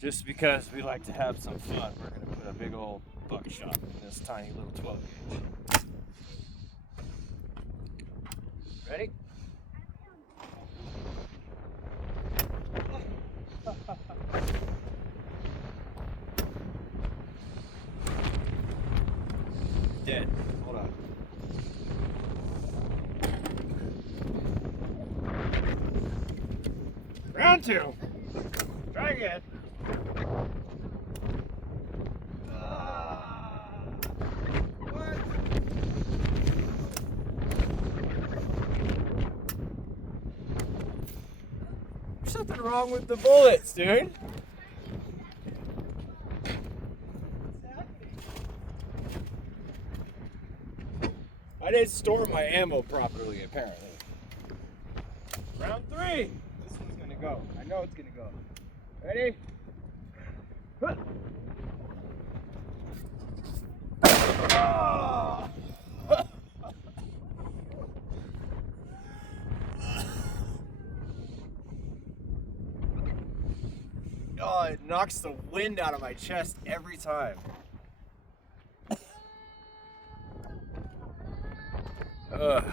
Just because we like to have some fun, we're going to put a big old buckshot in this tiny little 12 gauge. Ready? Dead. Hold on. Round two. Try again. What? There's something wrong with the bullets, dude. I didn't store my ammo properly, apparently. Round three. This one's gonna go. I know it's gonna go. Ready? Oh! Oh, it knocks the wind out of my chest every time. Ugh.